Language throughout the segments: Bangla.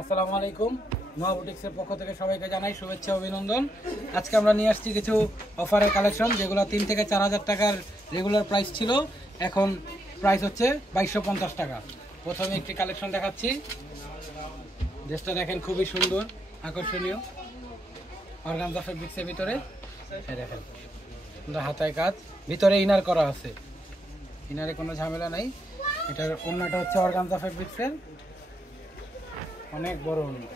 আসসালামু আলাইকুম। নোয়া বুটিক্সের পক্ষ থেকে সবাইকে জানাই শুভেচ্ছা অভিনন্দন। আজকে আমরা নিয়ে আসছি কিছু অফারের কালেকশন, যেগুলো 3 থেকে 4,000 টাকার রেগুলার প্রাইস ছিল, এখন প্রাইস হচ্ছে 2250 টাকা। প্রথমে একটি কালেকশন দেখাচ্ছি। ড্রেসটা দেখেন, খুবই সুন্দর আকর্ষণীয় অর্গানজা ফেব্রিক্সের ভিতরে। দেখেন হাতায় কাজ, ভিতরে ইনার করা আছে, ইনারে কোনো ঝামেলা নাই। এটার ওড়নাটা হচ্ছে অর্গানজা ফেব্রিক্সের, অনেক বড় ওড়না।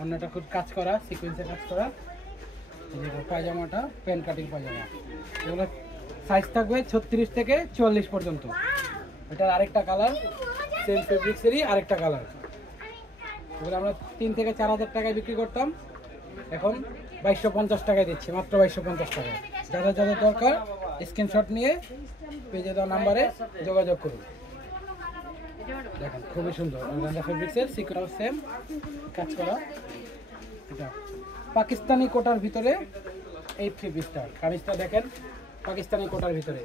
ওড়নাটা খুব কাজ করা, সিকোয়েন্সে কাজ করা। পায়জামাটা প্যান্ট কাটিং পায়জামা, এগুলো সাইজ থাকবে 36 থেকে 44 পর্যন্ত। এটার আরেকটা কালার, সেম ফেব্রিক্সেরই আরেকটা কালার। এগুলো আমরা 3 থেকে 4,000 টাকায় বিক্রি করতাম, এখন 2250 টাকায় দিচ্ছি, মাত্র 2250 টাকায়। যাদের যাদের দরকার স্ক্রিনশট নিয়ে পেজে দেওয়া নাম্বারে যোগাযোগ করুন। দেখেন খুবই সুন্দর অর্গানজা ফেব্রিক্সের, সিকোয়েন্স সেম কাজ করা। এটা পাকিস্তানি কোটার ভিতরে এই থ্রি পিসটা কামিজটা দেখেন, পাকিস্তানি কোটার ভিতরে।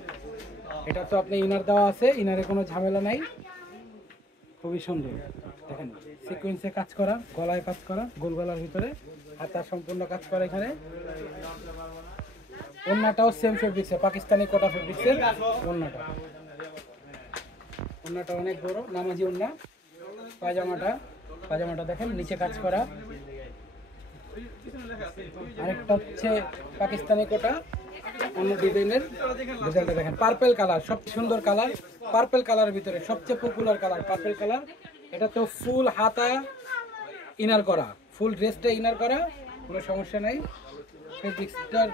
এটা তো আপনি ইনার দেওয়া আছে, ইনারে কোনো ঝামেলা নাই, খুবই সুন্দর। দেখেন সিকোয়েন্সে কাজ করা, গলায় কাজ করা, গোল গলার ভিতরে হাতা সম্পূর্ণ কাজ করা। এখানে ওড়নাটাও সেম ফেব্রিক্সের, পাকিস্তানি কোটা ফেব্রিক্সের ওড়নাটা। ওড়নাটা অনেক বড়, নামাজি ওড়না। পায়জামাটা দেখেন নিচে কাজ করা। আরেকটা হচ্ছে পাকিস্তানি কোটা, অন্য ডিজাইনের। ডিজাইনটা দেখেন, পার্পেল কালার, সবচেয়ে সুন্দর কালার। পার্পেল কালারের ভিতরে সবচেয়ে পপুলার কালার পার্পেল কালার। এটা তো ফুল হাতা ইনার করা, ফুল ড্রেসটা ইনার করা, কোনো সমস্যা নাই। ফেব্রিক্সটার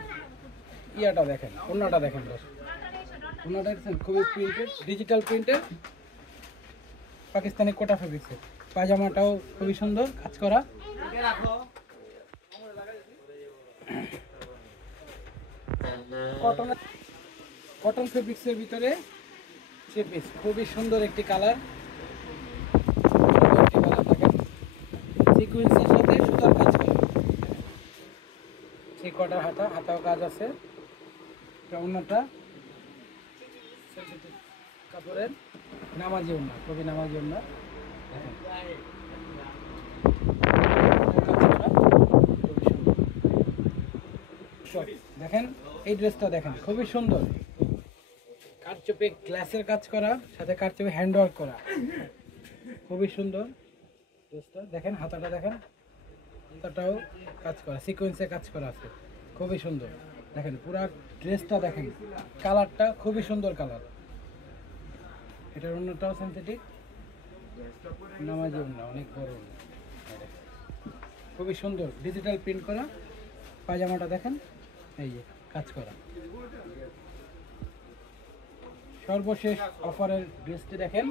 ইয়াটা দেখেন, ওড়নাটা দেখেন, ওড়নাটা দেখেন খুবই প্রিন্টেড, ডিজিটাল প্রিন্টেড পাকিস্তানি কোটা ফেব্রিক্সের। পায়জামাটাও খুবই সুন্দর কাজ করা। কটন ফেব্রিক্সের ভিতরে থ্রি পিস, খুবই সুন্দর একটি কালার। দেখেন সিকোয়েন্সের সাথে সুতার কাজ করা, থ্রি কোয়ার্টার হাতাও কাজ আছে। ওড়নাটা কাপড়ের নামাজি ওড়না, খুবই নামাজি ওড়না। দেখেন এই ড্রেসটা দেখেন, খুবই সুন্দর, কারচুপি গ্লাসের কাজ করা, সাথে কারচুপি হ্যান্ডওয়ার্ক করা, খুবই সুন্দর ড্রেসটা। দেখেন হাতাটা দেখেন, হাতাটাও কাজ করা, সিকোয়েন্সে কাজ করা আছে, খুবই সুন্দর। দেখেন পুরো ড্রেসটা দেখেন, কালারটা খুবই সুন্দর কালার। এটার অন্যটাও সিনথেটিক নামাজি ওড়না, অনেক বড় ওড়না, খুবই সুন্দর ডিজিটাল প্রিন্ট করা। পায়জামাটা দেখেন, এই যে কাজ করা। সর্বশেষ অফারের ড্রেসটি দেখেন,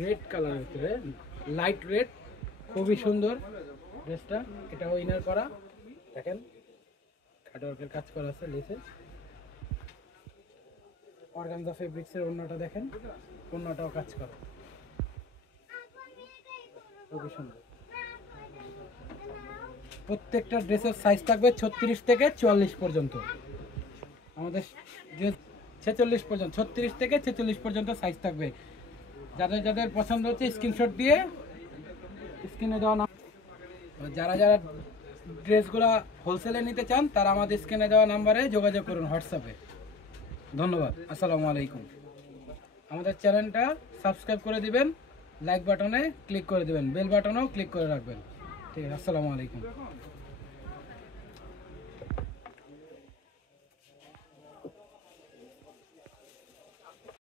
রেড কালারের ভিতরে, লাইট রেড, খুবই সুন্দর ড্রেসটা। এটাও ইনার করা, দেখেন কাটওয়ার্কের কাজ করা আছে লেসে। অর্গানজা ফেব্রিক্সের ওড়নাটা দেখেন, ওড়নাটাও কাজ করা, খুবই সুন্দর। প্রত্যেকটা ড্রেসের সাইজ থাকবে 36 থেকে 44 পর্যন্ত। আমাদের 46 পর্যন্ত, 36 থেকে 46 পর্যন্ত সাইজ থাকবে। যাদের যাদের পছন্দ হচ্ছে স্ক্রিনশট দিয়ে স্ক্রিনে দেওয়া নাম, যারা যারা ড্রেসগুলো হোলসেলে নিতে চান তারা আমাদের স্ক্রিনে দেওয়া নাম্বারে যোগাযোগ করুন হোয়াটসঅ্যাপে। ধন্যবাদ, আসসালামু আলাইকুম। আমাদের চ্যানেলটা সাবস্ক্রাইব করে দিবেন, লাইক বাটনে ক্লিক করে দিবেন, বেল বাটনেও ক্লিক করে রাখবেন। ঠিক আছে, আসসালামু আলাইকুম।